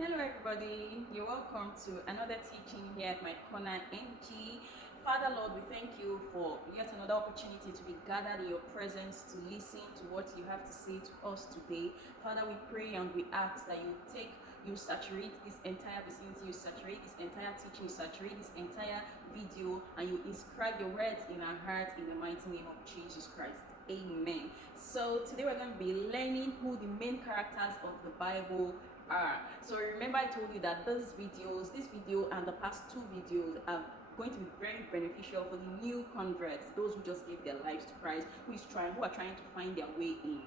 Hello everybody, you're welcome to another teaching here at mycornerng. Father Lord, we thank you for yet another opportunity to be gathered in your presence to listen to what you have to say to us today. Father, we pray and we ask that you saturate this entire vicinity, you saturate this entire teaching, you saturate this entire video, and you inscribe your words in our hearts in the mighty name of Jesus Christ. Amen. So today we're going to be learning who the main characters of the Bible are. So remember I told you that this video and the past two videos are going to be very beneficial for the new converts, those who just gave their lives to Christ, who are trying to find their way in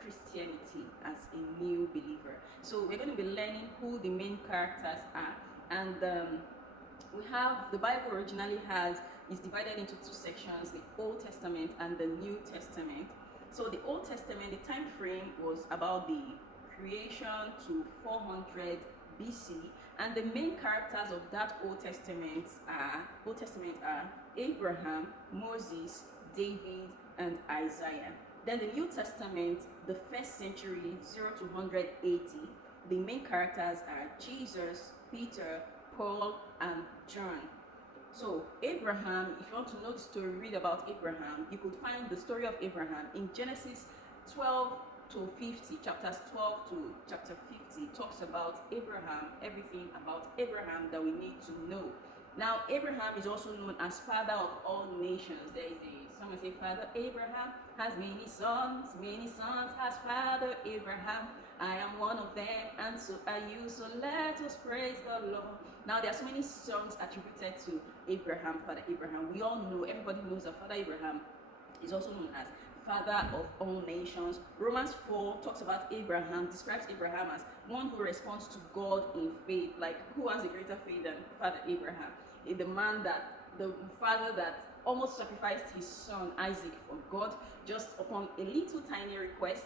Christianity as a new believer. So we're going to be learning who the main characters are, and we have the Bible originally is divided into two sections: the Old Testament and the New Testament. So the Old Testament, the time frame was about the creation to 400 BC, and the main characters of that Old Testament are Abraham, Moses, David, and Isaiah. Then the New Testament, the first century, 0 to 180, the main characters are Jesus, Peter, Paul, and John. So Abraham, if you want to know the story, read about Abraham. You could find the story of Abraham in Genesis 12 to 50, chapters 12 to chapter 50 talks about Abraham, everything about Abraham that we need to know. Now, Abraham is also known as father of all nations. There is someone say, Father Abraham has many sons has Father Abraham. I am one of them, and so are you. So let us praise the Lord. Now, there are so many songs attributed to Abraham, Father Abraham. We all know, everybody knows that Father Abraham is also known as Father of all nations. Romans 4 talks about Abraham, describes Abraham as one who responds to God in faith. Like, who has a greater faith than Father Abraham? The father that almost sacrificed his son Isaac for God just upon a little tiny request,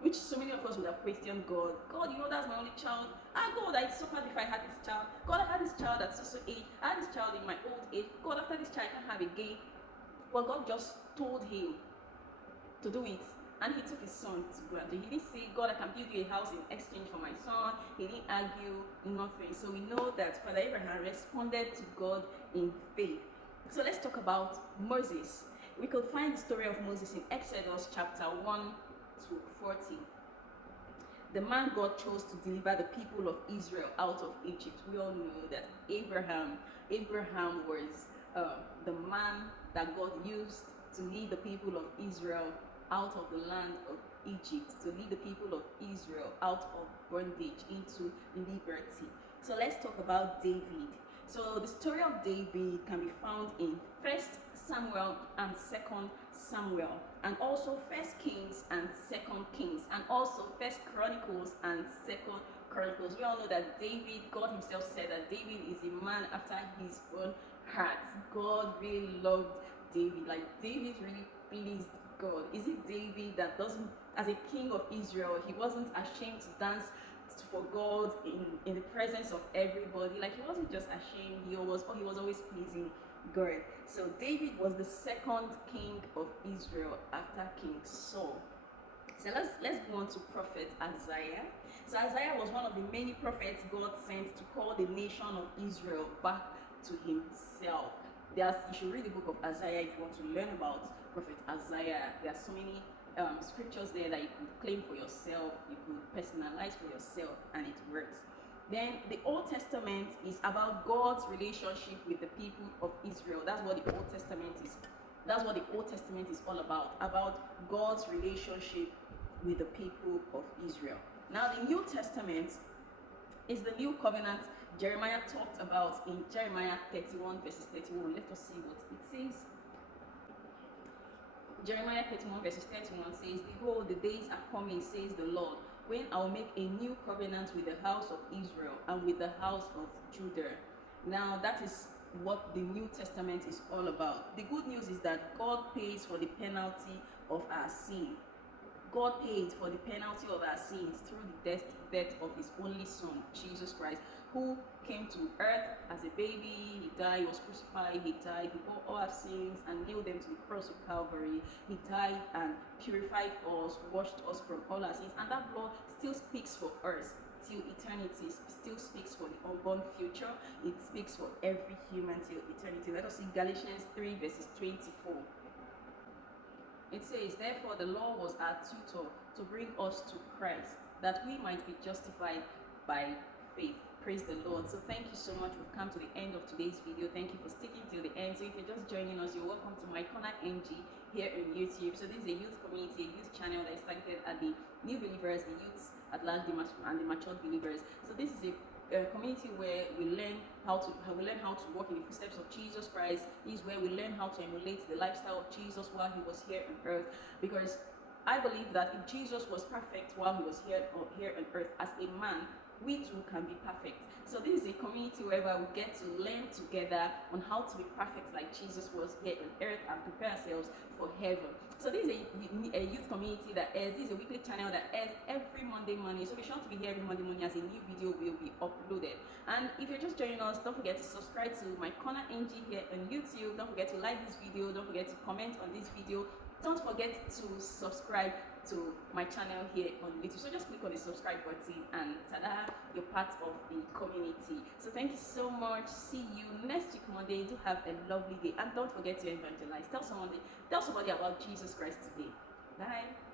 which so many of us would have questioned God. God, that's my only child. God, I suffered if I had this child. God, I had this child at so age. I had this child in my old age. God, after this child, I can't have again. Well, God just told him to do it, and he took his son to go and do it. He didn't say, God, I can build you a house in exchange for my son. He didn't argue, nothing. So we know that Father Abraham responded to God in faith. So let's talk about Moses. We could find the story of Moses in Exodus chapter 1 to 40. The man God chose to deliver the people of Israel out of Egypt. We all know that Abraham was the man that God used to lead the people of Israel out of the land of Egypt, to lead the people of Israel out of bondage into liberty. So let's talk about David. So the story of David can be found in 1 Samuel and 2 Samuel, and also 1 Kings and 2 Kings, and also 1 Chronicles and 2 Chronicles. We all know that David, God himself said that David is a man after his own heart. God really loved David. Like, David really pleased God. Is it David that doesn't, as a king of Israel, he wasn't ashamed to dance for God in the presence of everybody? Like, he wasn't just ashamed, he was always pleasing God. So David was the second king of Israel after King Saul. So let's go on to prophet Isaiah. So Isaiah was one of the many prophets God sent to call the nation of Israel back to himself. You should read the book of Isaiah if you want to learn about prophet Isaiah. There are so many scriptures there that you could claim for yourself, you could personalize for yourself, and it works. Then the Old Testament is about God's relationship with the people of Israel. That's what the Old Testament is. That's what the Old Testament is all about God's relationship with the people of Israel. Now the New Testament is the new covenant Jeremiah talked about in Jeremiah 31 verses 31. Let us see what it says. Jeremiah 31 verses 31 says, Behold, the days are coming, says the Lord, when I will make a new covenant with the house of Israel and with the house of Judah. Now that is what the New Testament is all about. The good news is that God pays for the penalty of our sin. God paid for the penalty of our sins through the death of his only son, Jesus Christ, who came to earth as a baby. He died, he was crucified, he died, he bore all our sins and nailed them to the cross of Calvary. He died and purified us, washed us from all our sins, and that blood still speaks for us till eternity still speaks for the unborn future. It speaks for every human till eternity. Let us see Galatians 3 verses 24. It says, therefore the law was our tutor to bring us to Christ, that we might be justified by faith. Praise the Lord. So thank you so much. We've come to the end of today's video. Thank you for sticking till the end. So if you're just joining us, you're welcome to mycornerng here on YouTube. So this is a youth community, a youth channel that is targeted at the new believers, the youths at large, and the matured believers. So this is a community where we learn how to walk in the footsteps of Jesus Christ. This is where we learn how to emulate the lifestyle of Jesus while he was here on earth, because I believe that if Jesus was perfect while he was here on earth as a man, we too can be perfect. So this is a community whereby we get to learn together on how to be perfect like Jesus was here on earth and prepare ourselves for heaven. So this is a youth community that airs. This is a weekly channel that airs every Monday morning. So be sure to be here every Monday morning as a new video will be uploaded. And if you're just joining us, don't forget to subscribe to mycornerng here on YouTube. Don't forget to like this video. Don't forget to comment on this video. Don't forget to subscribe to my channel here on YouTube. So just click on the subscribe button and tada, you're part of the community. So thank you so much. See you next week Monday. Do have a lovely day, and don't forget to evangelize. Tell somebody about Jesus Christ today. Bye.